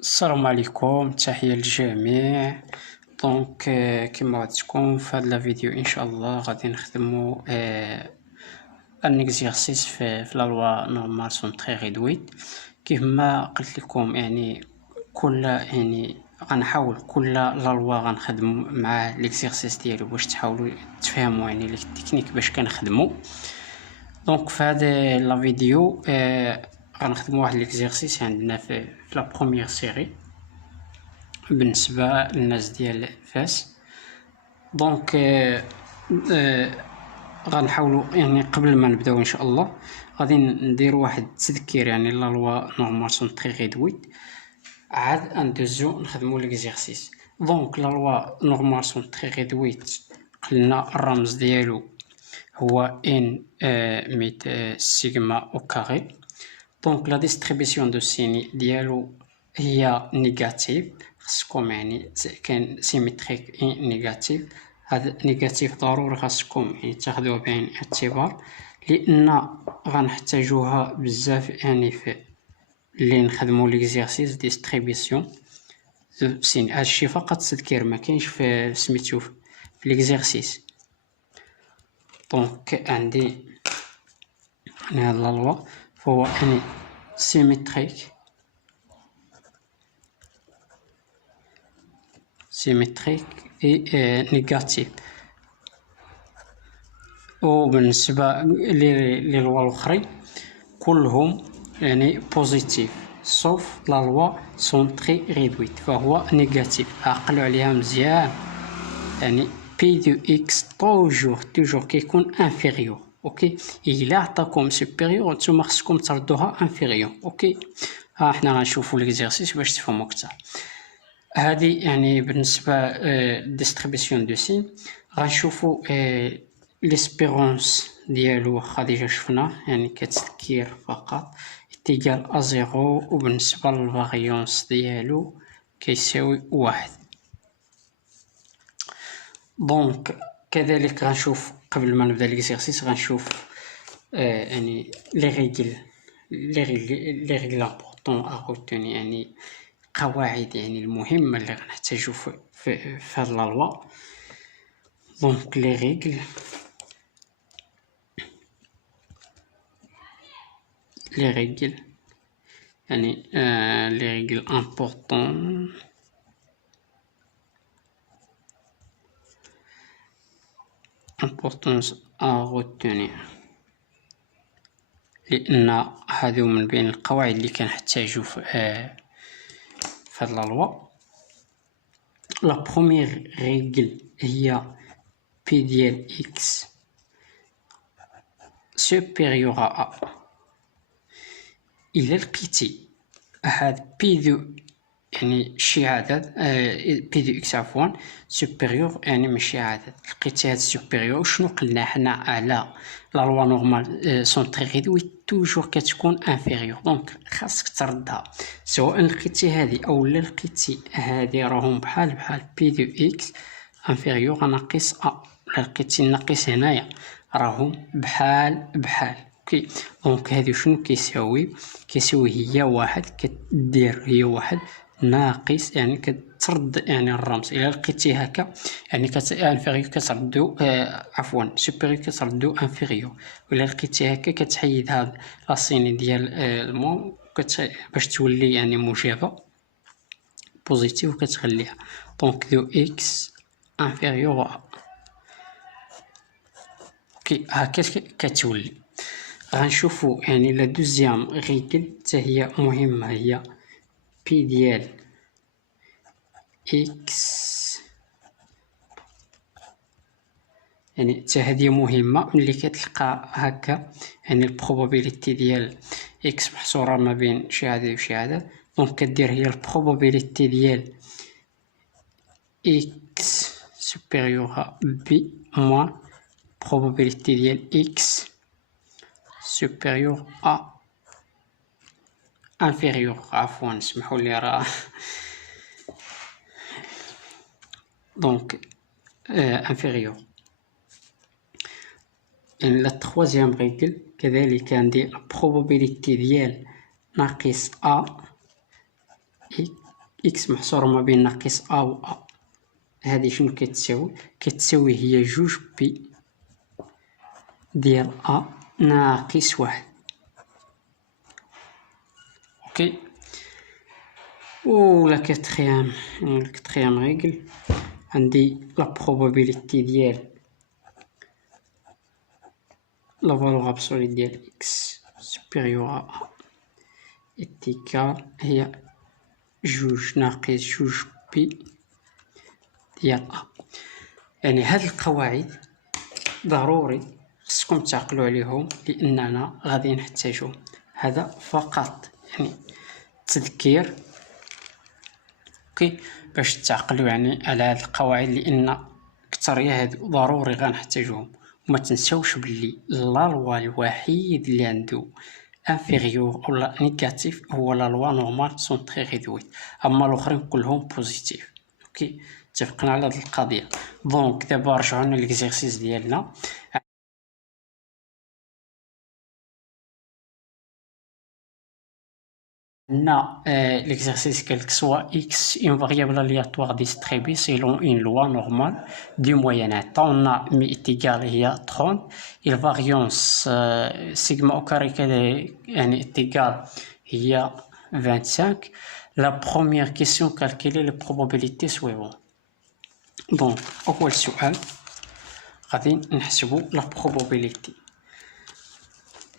السلام عليكم، تحية للجميع. كما غتكون في هاد لا فيديو ان شاء الله غادي نخدمو ان اكزيرسيس في لا لوا نورمال سون تري ريدويت. كيف ما قلت لكم غنحاول كل لا لوا غنخدمو مع الاكزيرسيس ديالو باش تحاولوا تفهموا لي التكنيك باش كنخدمو. في هاد لا فيديو غنخدمو واحد الاكزيرسيس عندنا في لا بروميير سيري بالنسبة للناس ديال فاس. دونك غنحاولوا قبل ما نبداو ان شاء الله غادي نديروا واحد التذكير لا لوا نورمال سون تري ريدويت، عاد ندوزو نخدموا ليكزيرسيس. لا لوا نورمال سون تري ريدويت قلنا الرمز ديالو هو ان ميت سيغما او كاري. لا ديستريبيسيون دو سيني ديالو هي نيجاتيف، خاصكم كان سيمتريك نيجاتيف. هذا نيجاتيف ضروري خاصكم تاخذوه بعين الاعتبار، لان غنحتاجوها بزاف في اللي نخدموا ليكزيرسيس ديستريبيسيون دو سين. هادشي فقط تذكير، ما كاينش في سميتو في ليكزيرسيس. عندي هاد لا لوا فهو سيمتريك نيجاتيف. وبالنسبة للوا الاخرين كلهم بوزيتيف صوف لا لوا سون تري ريدويت فهو نيجاتيف. عقلوا عليها مزيان، بي دو اكس توجور كيكون انفيريور. اوكي، الا عطاكم سوبيريور نتوما خصكم تردوها انفيريور. اوكي، حنا غنشوفوا ليكزيرسيس باش تفهموا اكثر. هذه بالنسبه ديستريبيسيون دو سين. غنشوفوا ليسبيرونس ديالو واخا ديجا شفناه كتذكير فقط تيجال ازيرو، وبالنسبه للفاريونس ديالو كيساوي 1. كذلك غنشوف قبل ما نبدا ليكزيرسيس غنشوف لي ريغل امبورطون ا روتوني، قواعد المهمه اللي غنحتاجو في هاد لا لوا. لي ريغل لي ريغل امبورطون à retenir، لأن هذو من بين القواعد اللي كنحتاجو في هاد لا لوا. لا بروميير ريغل هي بي ديال اكس سوبيريور ا. إلا لقيتي هاد بي دو شي عدد، بي دو اكس عفوا سوبيريور ماشي عدد، لقيتي هاد سوبيريور شنو قلنا حنا على لا لوا نورمال سون تري ريدويت توجور كتكون انفيريور. خاصك تردها، سواء لقيتي هادي او لقيتي هادي راهم بحال بي دو اكس انفيريور ناقص ا. لقيتي الناقص هنايا راهم بحال. اوكي، هادي شنو كيساوي هي واحد، كدير هي واحد ناقص كترد الرمز. الا لقيتي هكا انفيريور كتردو عفوا سوبيريور كتردو انفيريور، ولا لقيتي هكا كتحيد هاد لاسيني ديال المو باش تولي موجبه بوزيتيف وكتخليها. دو اكس انفيريور. اوكي، هكا كتولي. غنشوفو لا دوزيام ريغل حتى هي مهمه، هي بي ديال اكس حتى هذه مهمه. ملي كتلقى هكا البروبابيليتي ديال اكس محصوره ما بين شي عدد وشي عدد، كدير هي البروبابيليتي ديال اكس سوبيريور بي موان probabilité ديال x supérieur à inférieur. عفوا اسمحوا لي راه inférieur. la troisième règle كذلك عندي probabilité ديال ناقص a إكس محصورة ما بين ناقص أ و أ. هادي شنو كتساوي؟ كتساوي هي جوج بي ديال أ ناقص واحد. اوكي. و لا كاتخيام ريغل عندي لا بروبابيليتي ديال لا فالور ابسولي ديال اكس سوبيريور ا اتيكال هي جوج ناقص جوج بي ديال ا. يعني هاد القواعد ضروري خصكم تعقلوا عليهم لاننا غادي نحتاجهم. هذا فقط يعني تذكير اوكي باش تعقلوا يعني على هاد القواعد، لان كثريا هادو ضروري غنحتاجوهم. وما تنساوش بلي لا لوا الوحيد اللي عنده انفيريور ولا نيجاتيف هو لا لوا نورمال سون تري ريدويت، اما الاخرين كلهم بوزيتيف. اوكي اتفقنا على هاد القضيه. دونك دابا رجعوا لنا ليكزيرسيس ديالنا. عندنا l'exercice quel que soit x, une variable aléatoire distribuée selon une loi normale du moyen temps. On a mi est égal à 30 et la variance sigma au carré est égal à 25. La première question, calculer les probabilités suivantes. Donc, أول سؤال غادي نحسبوا la probabilité.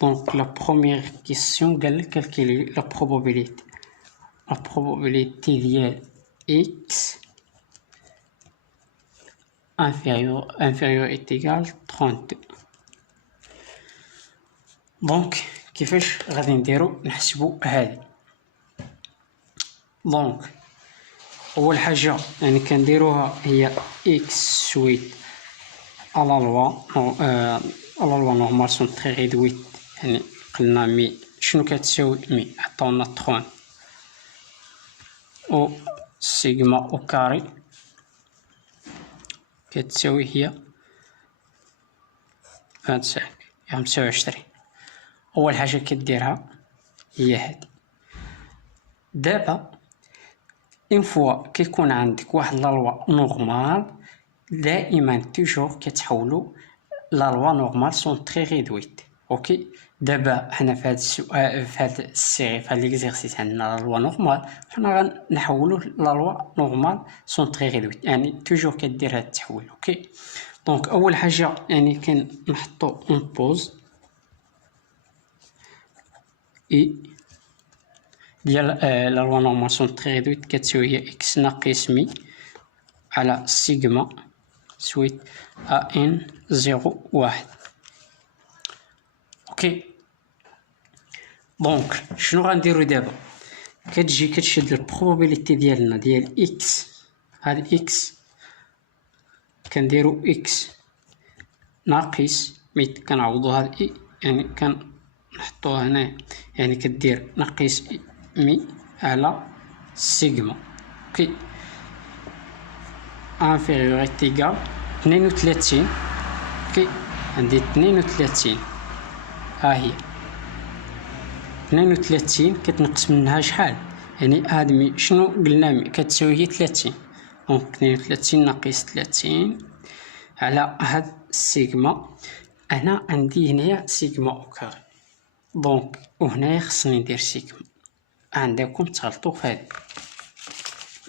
Donc la première question, calculer la probabilité. La probabilité ديال x inférieur est égal 32. Donc كيفاش غادي نديرو نحسبو هادي؟ دونك اول حاجه يعني كنديروها هي x سويت على لوا نورمال سون تري ريدويت. يعني قلنا مي شنو كتساوي؟ مي عطاونا 30 و سيغما او كاري كتساوي هي 25. اول حاجه كديرها هي هادي. دابا اون فوا كيكون عندك واحد لا لوا نورمال دائما توجور كتحولوا لا لوا نورمال سون تري ريدويت. اوكي دابا حنا في هذا السؤال في هذا السيري في هذا ليكزيرسيس عندنا لا لوا نورمال، حنا غنحولوا لا لوا نورمال سون تري ريدويت، يعني توجور كدير هذا التحويل. اوكي دونك اول حاجه يعني كنحطوا اون بوز اي ديال لا لوا نورمال سون تري ريدويت كتساوي هي اكس ناقص مي على سيغما سويت ا ان 0 1. اوكي دونك شنو غنديرو دابا؟ كتجي كتشد البروبابيليتي ديالنا ديال اكس، هاد اكس كنديرو اكس ناقص ميت كنعوضو هاد اي يعني كنحطوها هنا، يعني كدير ناقص مي على سيغما. اوكي انفيريور ايت ايكال 32. اوكي عندي 32 ها هي 32 كتنقص منها شحال؟ يعني هاد مي شنو قلنا مي كتساوي هي 30. دونك 32 ناقص 30 على هاد سيغما. انا عندي هنايا سيغما او كاري، دونك وهنايا خصني ندير سيغما. عندكم تغلطوا في هادي،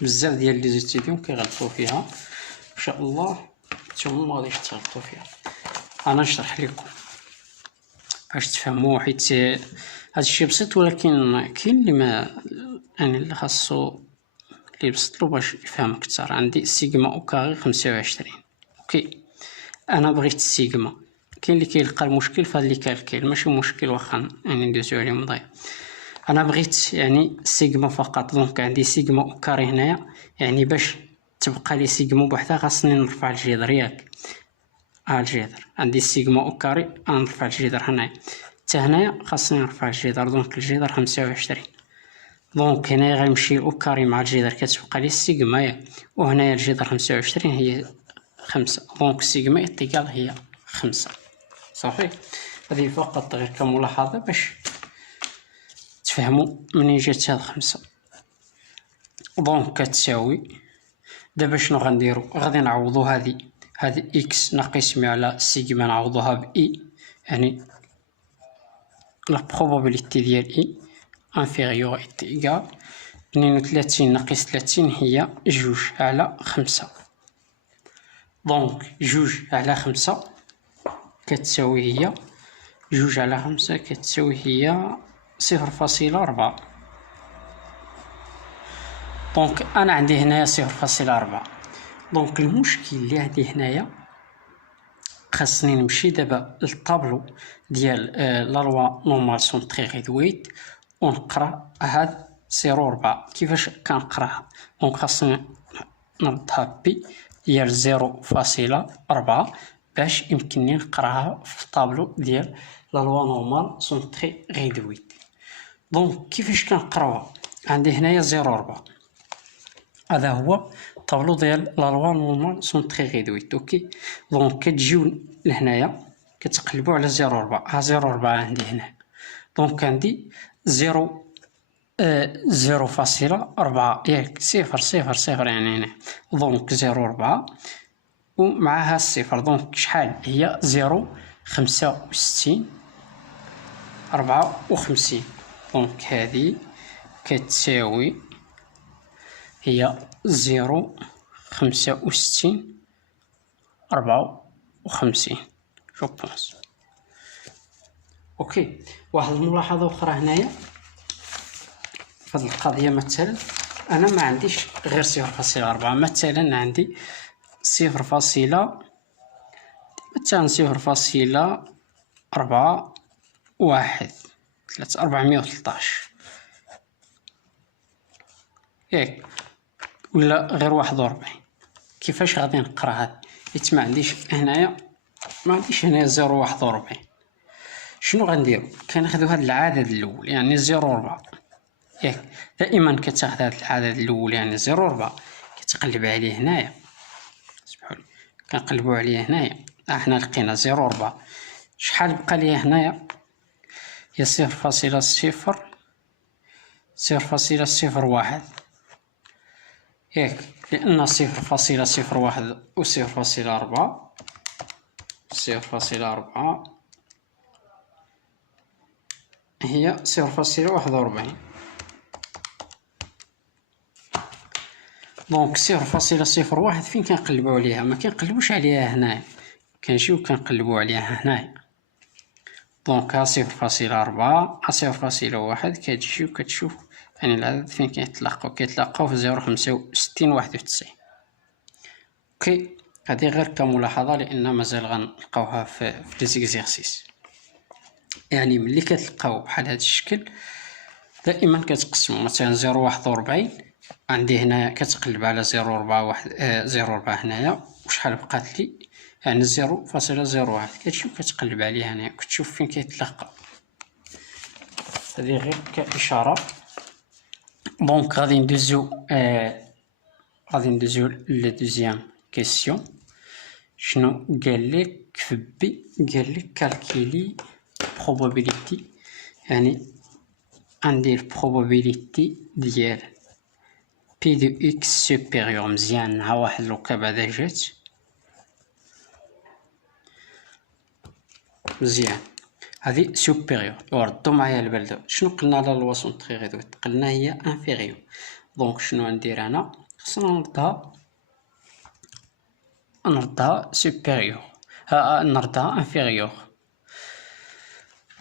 بزاف ديال لي زيتيديون كيغلطوا فيها، ان شاء الله نتوما ما غاديش تغلطوا فيها. انا نشرح لكم باش تفهموا، حيت هادشي بسيط ولكن كاين اللي ما يعني اللي خاصو اللي يبسطلو باش يفهم اكثر. عندي سيغما او كاري 25. اوكي انا بغيت السيغما. كاين اللي كيلقى المشكل في هاد لي كالكيل، ماشي مشكل واخا يعني ندوزو عليهم ضيع. انا بغيت يعني سيغما فقط. دونك عندي سيغما او كاري هنايا، يعني باش تبقى لي سيغما بوحدها خاصني نرفع الجذر ياك. الجذر عندي سيغما او كاري نرفع الجذر هنايا، حتى هنايا خاصني نرفع الجذر. دونك الجذر 25. دونك هنايا غيمشي او كاري مع الجذر كتبقى لي السيغما ياك، وهنايا الجذر 25 هي 5. دونك سيغما ايكال هي 5. صافي هذه فقط غير كملاحظه باش تفهموا منين جات هاد 5. دونك كتساوي. دابا شنو غنديرو؟ غادي نعوضو هادي إكس ناقص مي على سيغما نعوضوها ب إي، يعني لا بروبابيليتي ديال إي انفيريور إيت إيكال 32 ناقص 30 هي 2 على 5. دونك 2 على 5 كتساوي هي 2 على 5 كتساوي هي 0.4. دونك أنا عندي هنايا 0.4. دونك المشكل اللي عندي هنايا خاصني نمشي دابا للطابلو ديال لا لوا نورمال سون تري ريدويت ونقرا هاد 0.4. كيفاش كنقراها؟ دونك خاصني نردها بي ديال 0.4 باش يمكنني نقراها في الطابلو ديال لا لوا نورمال سون تري ريدويت. دونك كيفاش كنقراوها؟ عندي هنايا 0.4، هذا هو الطابلو ديال لا لوا نورمال سون تري ريدويت. اوكي، دونك كتجيو لهنايا كتقلبوا على 0.4. ها 0.4 عندي هنا، دونك عندي 0.4 ياك 0.00 يعني هنا. دونك 0.4 ومعها الصفر، دونك شحال هي 0.65 54. دونك هذه كتساوي هي 0.65 54 جو بونس. اوكي، واحد الملاحظه اخرى هنايا في هذه القضيه. مثلا انا ما عنديش غير 0.4، مثلا عندي 0.413 413 ياك، ولا غير 41. كيفاش غادي نقرا هاد؟ حيت ما عنديش هنايا 0.41. شنو غنديرو؟ كناخدو هاد العدد الاول يعني 0.4 ياك. دائما كتاخد هاد العدد الاول يعني 0.4 كتقلب عليه هنايا. سمحوا لي كنقلبوا عليه هنايا، حنا لقينا 0.4. شحال بقى ليا هنايا؟ هي 0.01 ياك، لأن 0.01 و 0.4 هي 0.41. دونك 0.01 فين كنقلبوا عليها؟ ما كنقلبوش عليها هنايا، كنجيو كنقلبوا عليها هنايا. دونك 0.4 0.1 كتجيو كتشوف يعني العدد فين كيتلاقاو في 0.65 91. اوكي، هذه غير كملاحظه لان مازال غنلقاوها في لي زيكزيرسيس. يعني ملي كتلقاو بحال هذا الشكل دائما كتقسموا. مثلا 0.41 عندي هنا كتقلب على 0.4 هنايا، وشحال بقات لي؟ يعني 0.01 كتمشي كتقلب عليها هنا كتشوف فين كيتلاقى. هذه غير كإشارة. دونك غادي ندوزو لا دوزيام كيسيون. شنو قالك في بي؟ قالك كالكيلي probability، يعني عندي probability ديال بي دو اكس سوبيريور. مزيان، ها واحد لوكا بعدا جات مزيان. هذه سوبيريور. وردوا معايا البلده. شنو قلنا على لوا سون تري ريدويت؟ قلنا هي انفيريور. دونك شنو ندير انا؟ خصنا نردها سوبيريور، نردها انفيريور.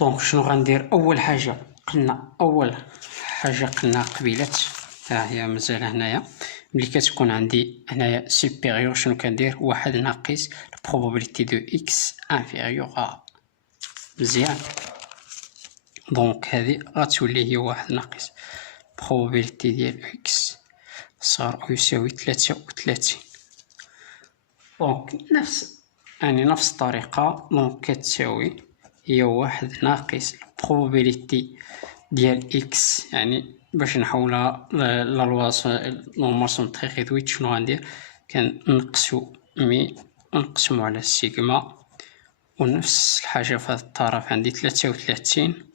دونك شنو غندير؟ اول حاجه قلنا قبيلات، ها هي مازال هنايا. ملي كتكون عندي هنايا سوبيريور شنو كندير؟ واحد ناقص probability دو اكس انفيريور مزيان. دونك هذه غتولي هي واحد ناقص probability ديال اكس صار يساوي 33. دونك نفس الطريقة. دونك كتساوي هي واحد ناقص probability ديال اكس، يعني باش نحولها لا لوا نورمال سون تري ريدويت شنو غندير؟ كنقسو مي ونقسمو على السيغما، ونفس الحاجة في هذا الطرف عندي 33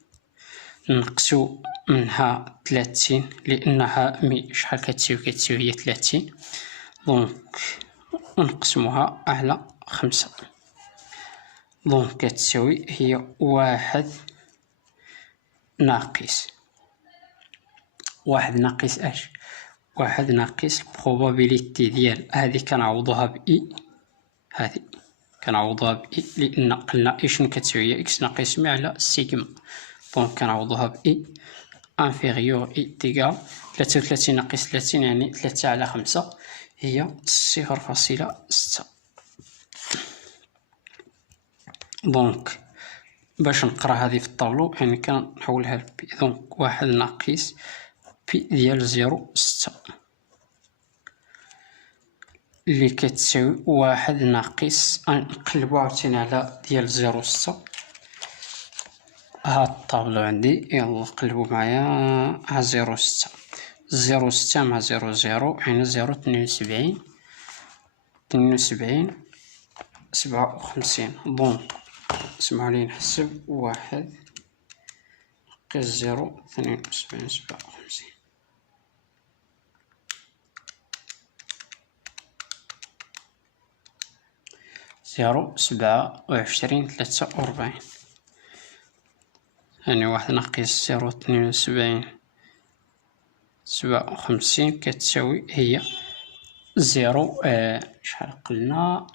نقصو منها 30 لأنها شحال كتساوي هي 30. دونك نقسموها على 5. دونك كتساوي هي 1 ناقص اش؟ 1 ناقص البروبابيليتي ديال هذه كنعوضوها ب اي، هذه كنعوضوها ب اي لأن قلنا اي شنو كتساوي؟ هي اكس ناقص مي على سيغما. دونك كنعوضوها ب اي انفيريور اي تيغال 33 ناقص 30 يعني 3 على 5 هي 0.6. دونك باش نقرا هذه في الطابلو يعني كنحولها لبي. دونك 1 ناقص بي ديال 0.6 اللي كتساوي 1 ناقص، نقلبو عاوتاني على ديال 0.6. هاد الطابلو عندي، يلا قلبوا معايا. ها 0.6 0.6 مع 0.0 يعني 0.72 57. دونك اسمعوا لي نحسب 1 ناقص 0.72 57 0.27 43. يعني 1 ناقص 0.72 57 كتساوي هي 0 شحال قلنا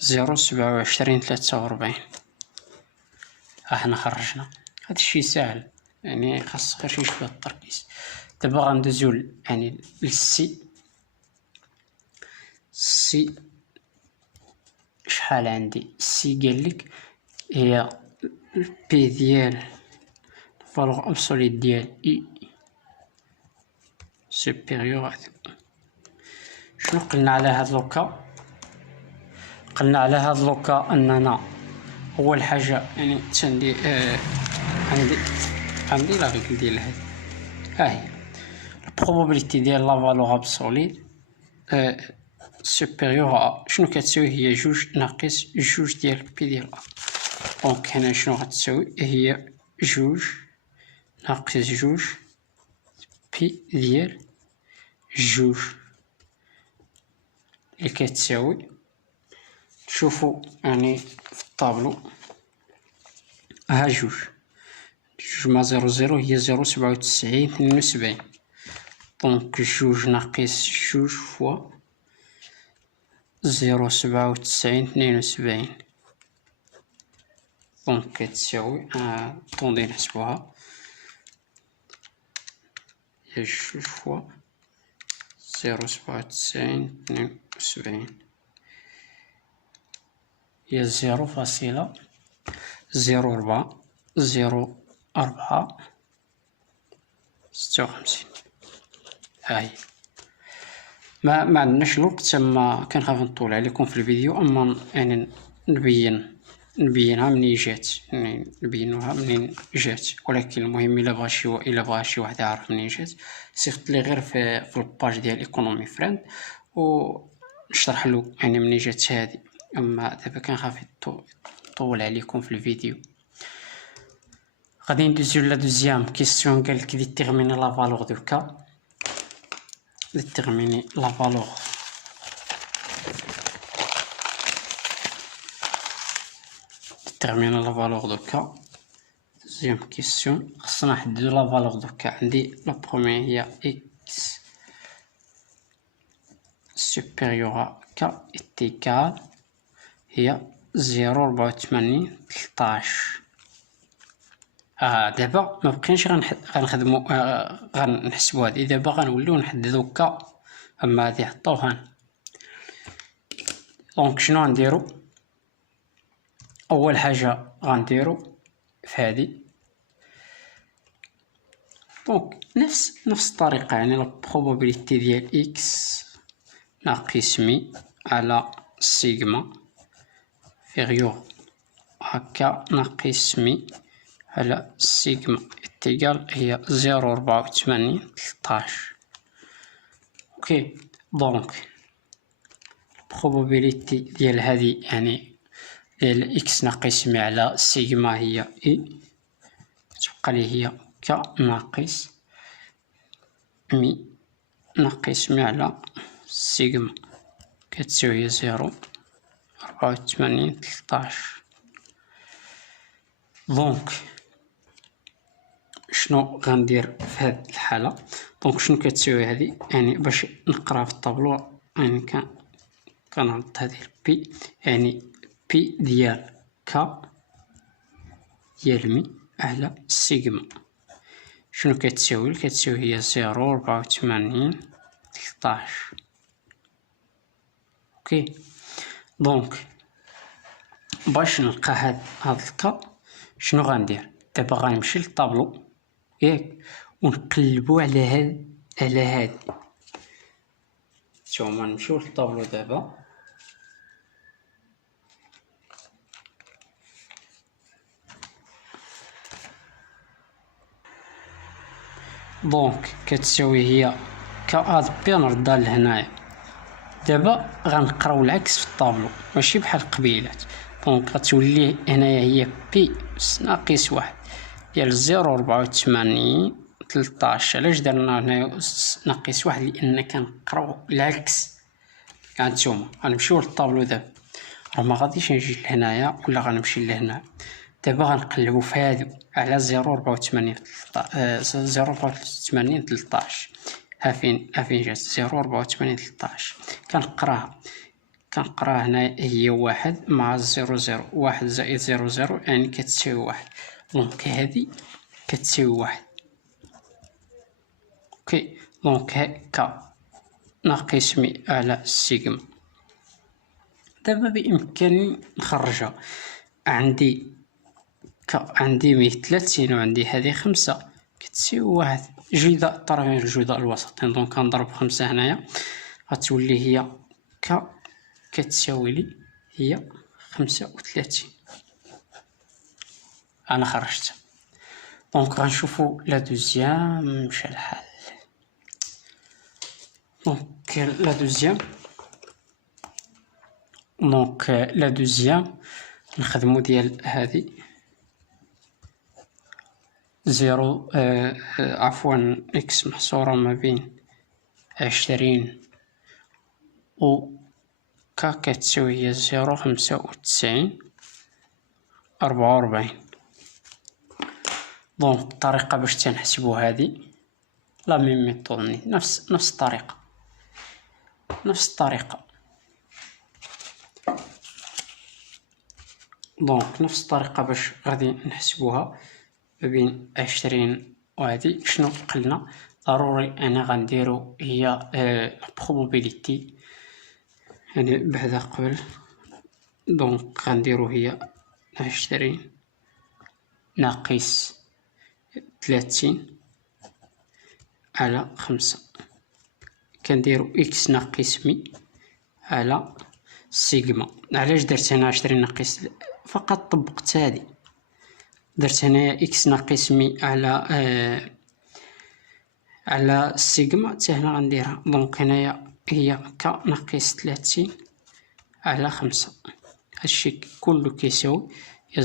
0.27 43. ها حنا خرجنا. هادشي ساهل يعني خاص غير شوية التركيز. دابا غندوزو يعني للسي. سي شحال عندي؟ سي قالك هي بي ديال الفالور ابسوليت ديال اي سوبيريور. شنو قلنا على هاد لوكا؟ قلنا على هاد لوكا اننا اول حاجه يعني تندي عندي لا ريغل ديال هاد. ها هي البروبابيليتي ديال لا فالور ابسوليت سوبيريور شنو كتساوي؟ هي 2 ناقص 2 ديال بي ديال ا. دونك هنا شنو غتساوي؟ هي 2 ناقص 2 بي ديال 2 اللي كتساوي، شوفوا يعني في الطابلو ها 2 مع 0.0 هي 0.97 72. دونك 2 ناقص 2 فوا 0.97 72. دونك كتساوي طوندي نحسبوها هي 2 فوا 0.97 72 هي 0.04 56. ها هي. ما عندناش الوقت، اما كنخاف نطول عليكم في الفيديو، اما يعني نبينها منين جات، يعني نبينوها منين جات. ولكن المهم الا بغى شي واحد يعرف منين جات صيفط لي غير في الباج ديال ايكونومي فريند ونشرح له يعني منين جات هذه. اما دابا كنخاف نطول عليكم في الفيديو. غادي ندوزو لا دوزيام كيسيون. قالك ديتيرميني لا فالور دو كا. déterminer la valeur de cas. Deuxième question, خصنا نحددو la valeur de cas. عندي la première هي x supérieur à k est égal هي 0.84 13. دابا ما بقيناش غنخدمو غنحسبو هادي. دابا غنوليو نحددو كا، اما هادي حطوها. دونك شنو غنديرو؟ اول حاجه غنديرو في هادي دونك نفس الطريقه، يعني لا بروبابيليتي ديال اكس ناقص مي على سيغما فيغيور هكا ناقص مي على سيغما إتيغال هي 0.84 13. اوكي. دونك البروبابيليتي ديال هذه يعني ديال اكس ناقص مي على سيغما هي اي كتبقى لي هي ك ناقص مي ناقص مي على سيغما كتساوي هي 0.8413. دونك شنو غندير في هذه الحاله؟ دونك شنو كتساوي هذه؟ يعني باش نقراها في الطابلو، يعني كنعوض هذه بي، يعني بي ديال ك ديال مي على سيغما شنو كتساوي؟ كتساوي هي 0.8413. اوكي. دونك باش نلقى هاد الكا شنو غندير؟ دابا غنمشي للطابلو ياك ونقلبو على هاد نتوما. نمشيو للطابلو دابا، دونك كتساوي هي كا بي نردها لهنايا. دابا غنقراو العكس في الطابلو ماشي بحال قبيلات. دونك غتولي هنايا هي بي ناقص واحد ديال 0.8413. علاش درنا هنايا ناقص واحد؟ لان كنقراو العكس. هانتوما غنمشيو للطابلو دابا، راه ما غاديش نجي لهنايا ولا غنمشي لهنا. دابا غنقلبو في هادو على 0.8413. ها فين جات 0.8413. كنقراها هنا هي واحد مع 00، واحد زائد 00 يعني كتساوي واحد. دونك هادي كتساوي واحد. اوكي. دونك هكا ناقص مي على سيغما. دابا بإمكاني نخرجها. عندي مي 30 وعندي هذه 5 كتساوي واحد. جداء الطرفين الجداء الوسطين. دونك كنضرب 5 هنايا غتولي هي كتساوي لي هي 35. انا خرجت. دونك غنشوفو لا دوزيام مشى الحال. دونك لا دوزيام نخدمو ديال هذه 0 عفوا اكس محصورة ما بين 20 و كا كتساوي هي 0.95 44. دونك الطريقة باش تنحسبو هذه لا ميم ميثود، نفس الطريقة. دونك نفس الطريقة باش غادي نحسبوها ما بين 20 وهذه. شنو قلنا؟ ضروري انا غنديرو هي probability يعني بعدا قبل. دونك غنديرو هي 20 ناقص 30 على 5. كنديرو اكس ناقص مي على سيغما. علاش درت هنا 20 ناقص؟ فقط طبقت هذه. درت هنايا اكس ناقص مي على سيغما حتى هنا غنديرها. دونك هنايا هي ك ناقص 30 على 5. هادشي كله كيساوي 0.95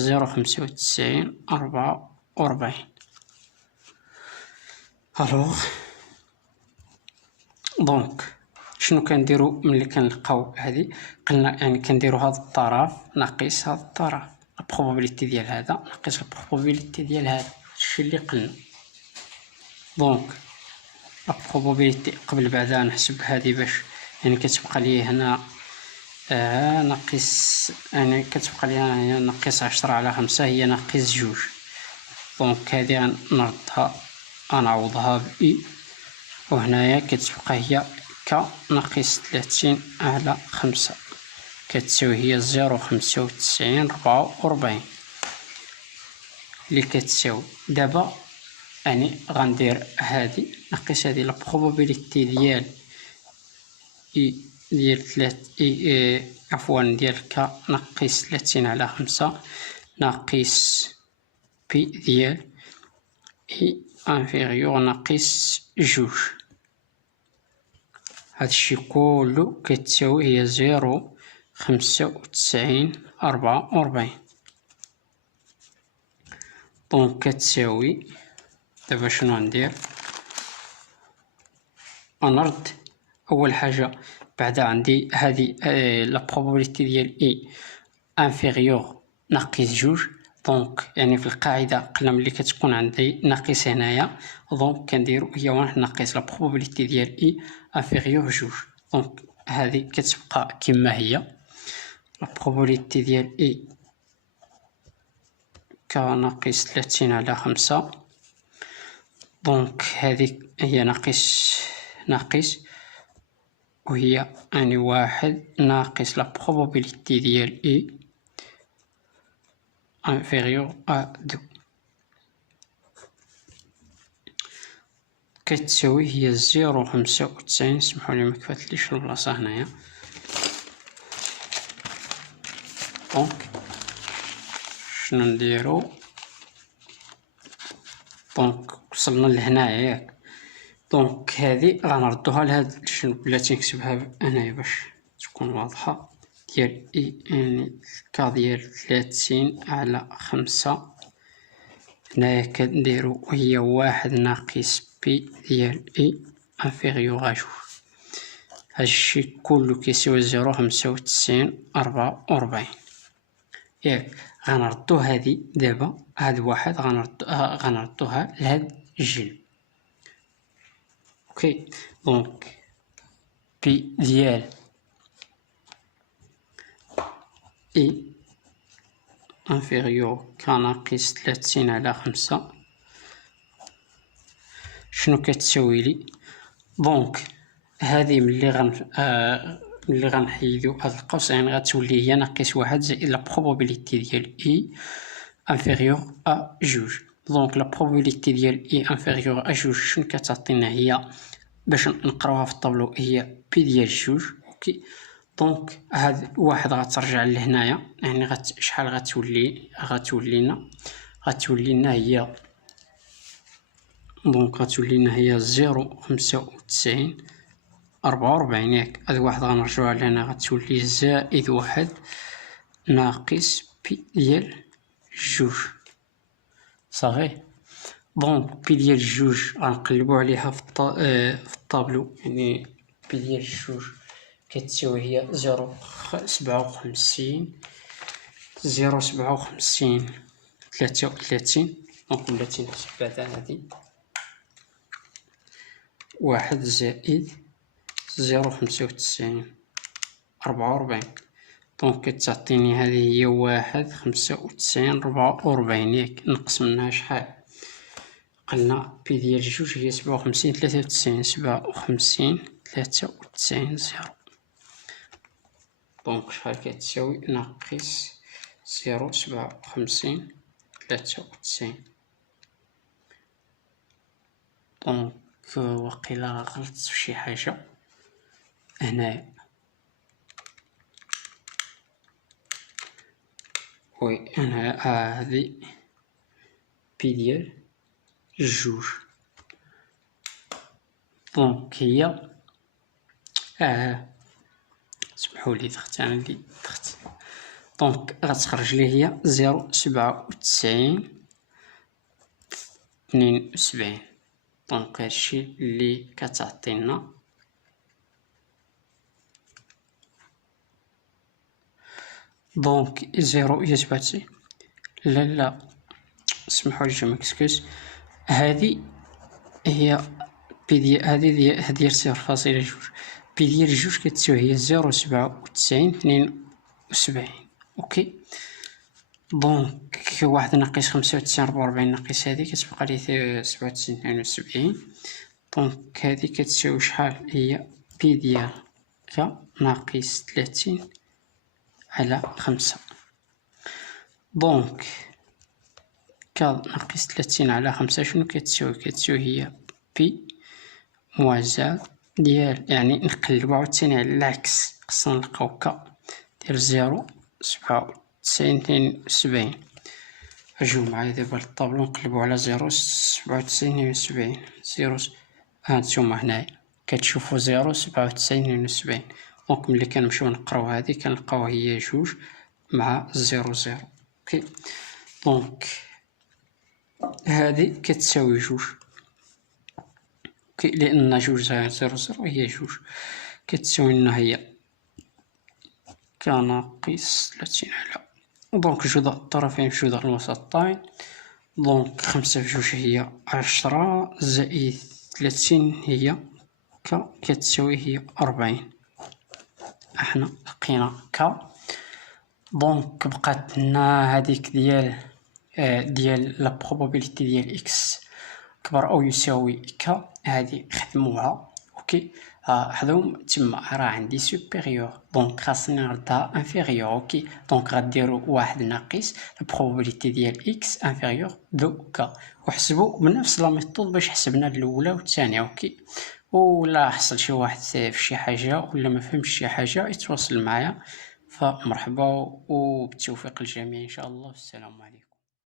44. الوغ دونك شنو كنديرو ملي كنلقاو هذه؟ قلنا يعني كنديرو هذا الطرف ناقص هذا الطرف. البروبابيليتي ديال هذا ناقص البروبابيليتي ديال هذا. هادشي اللي قلنا. دونك البروبابيليتي قبل بعدا نحسب هذه باش يعني كتبقى لي هنا ناقص، يعني كتبقى لي هنا ناقص 10 على 5 هي ناقص 2. دونك هذه نردها نعوضها ب إي، وهنايا كتبقى هي ك ناقص 30 على 5 كتساوي هي 0.95 44 اللي كتساوي. دابا يعني غندير هذه ناقص هذه. لا بروبابيليتي ديال ديال ك ناقص 30 على 5 ناقص بي ديال إي انفيريور ناقص 2. هادشي كله كتساوي هي 0.95 44. دونك كتساوي، دابا شنو غندير؟ غنرد اول حاجه بعدا عندي هذه لا بروبابيليتي ديال اي انفيريور ناقص جوج. دونك يعني في القاعده قلنا ملي كتكون عندي ناقص هنايا، دونك كنديرو هي واحد ناقص لا بروبابيليتي ديال اي انفيريور جوج. دونك هذه كتبقى كما هي لا بروبابيليتي ديال اي كناقص 30 على 5. دونك هذه هي ناقص وهي يعني واحد ناقص لا بروبابيليتي ديال اي انفيريور ا دو كتساوي هي 0.95. سمحولي مكفاتليش البلاصة هنايا. دونك شنو نديرو؟ دونك وصلنا لهنايا ياك. دونك هذه غنردوها لهاد الجنب، بلاتي نكتبها هنايا باش تكون واضحة. ديال اي يعني كا ديال 30 على 5. هنايا كنديرو هي واحد ناقص بي ديال اي انفيريور ا جوج. هادشي كله كيساوي 0.95 ياك. غنردو هادي دابا، هاد واحد غنردوها لهاد الجنب. اوكي. دونك بي ديال اي انفيريور كناقص 30 على 5 شنو كتساوي لي؟ دونك هذه ملي غنحيدو هاد القوسين غتولي هي ناقص واحد زائد لا بروبابيليتي ديال اي انفيريور ا جوج. دونك لا بروبابيليتي ديال اي انفيريور ا جوج شنو كتعطينا هي باش نقراوها في الطابلو هي بي ديال جوج. اوكي. دونك هاد واحد غترجع لهنايا، يعني شحال غتولي لنا هي، دونك غتولي لنا هي 0.95 44 ياك. هاد واحد غنرجعوها لهنا غتولي زائد واحد ناقص بي ديال جوج صافي. دونك بي ديال جوج غنقلبو عليها في الطابلو، يعني بي ديال جوج كتساوي هي 0.57 33. دونك بلاتي نحسب بعدا هادي واحد زائد 0.95 44. دونك كتعطيني هذه هي 1.95 ياك. نقص منها شحال؟ قلنا بي ديال جوج هي 57 93 0. دونك شحال كتساوي؟ ناقص 0.57 93. دونك وقيلا غلطت في شي حاجة هنايا. وي انا هذه بي ديال جوج. دونك هي سمحولي ضغط عندي ضغط. دونك غتخرج لي هي 0.97 دونك هادشي اللي كتعطينا. دونك 0.97 لا سمحولي جو مكسكوز. هادي هي بي ديال هادي 0.2. بي ديال جوج كتساوي هي 0.97 اوكي. دونك واحد ناقص 95 44 ناقص هادي كتبقى لي 97 دونك هادي كتساوي شحال؟ هي بي ديال ك ناقص 30 على 5. دونك ك ناقص 30 على 5 شنو كتساوي؟ كتساوي هي بي موازاة ديال، يعني نقلبو عاوتاني على العكس، خصنا نلقاو ك ديال 0.97. اجيو معايا دابا للطابلو نقلبو على 0.97 هانتوما هنايا كتشوفو 0.97. دونك ملي كنمشيو نقراو هادي كنلقاو هي جوج مع 0. اوكي. دونك هذه كتساوي جوج، لأن جوج زائد زيرو زيرو هي جوج، كتساوي لنا هي كناقص 30 على دونك جذر الطرفين في جذر الوسطين. دونك 5 في جوج هي 10 زائد 30 هي كتساوي هي 40. احنا لقينا دونك بقات لنا هذيك ديال لا probabilité ديال اكس كبر او يساوي هذه خدموها. اوكي حذوم تما راه عندي سوبيريور دونك خاصني نردها انفيريور. اوكي دونك غديروا واحد ناقص probabilité ديال اكس انفيريور دو وحسبوا بنفس لا ميثود باش حسبنا الاولى والثانيه. اوكي ولا حصل شي واحد في شي حاجه ولا ما فهمش شي حاجه يتواصل معايا، فمرحبا وبالتوفيق للجميع ان شاء الله. السلام عليكم.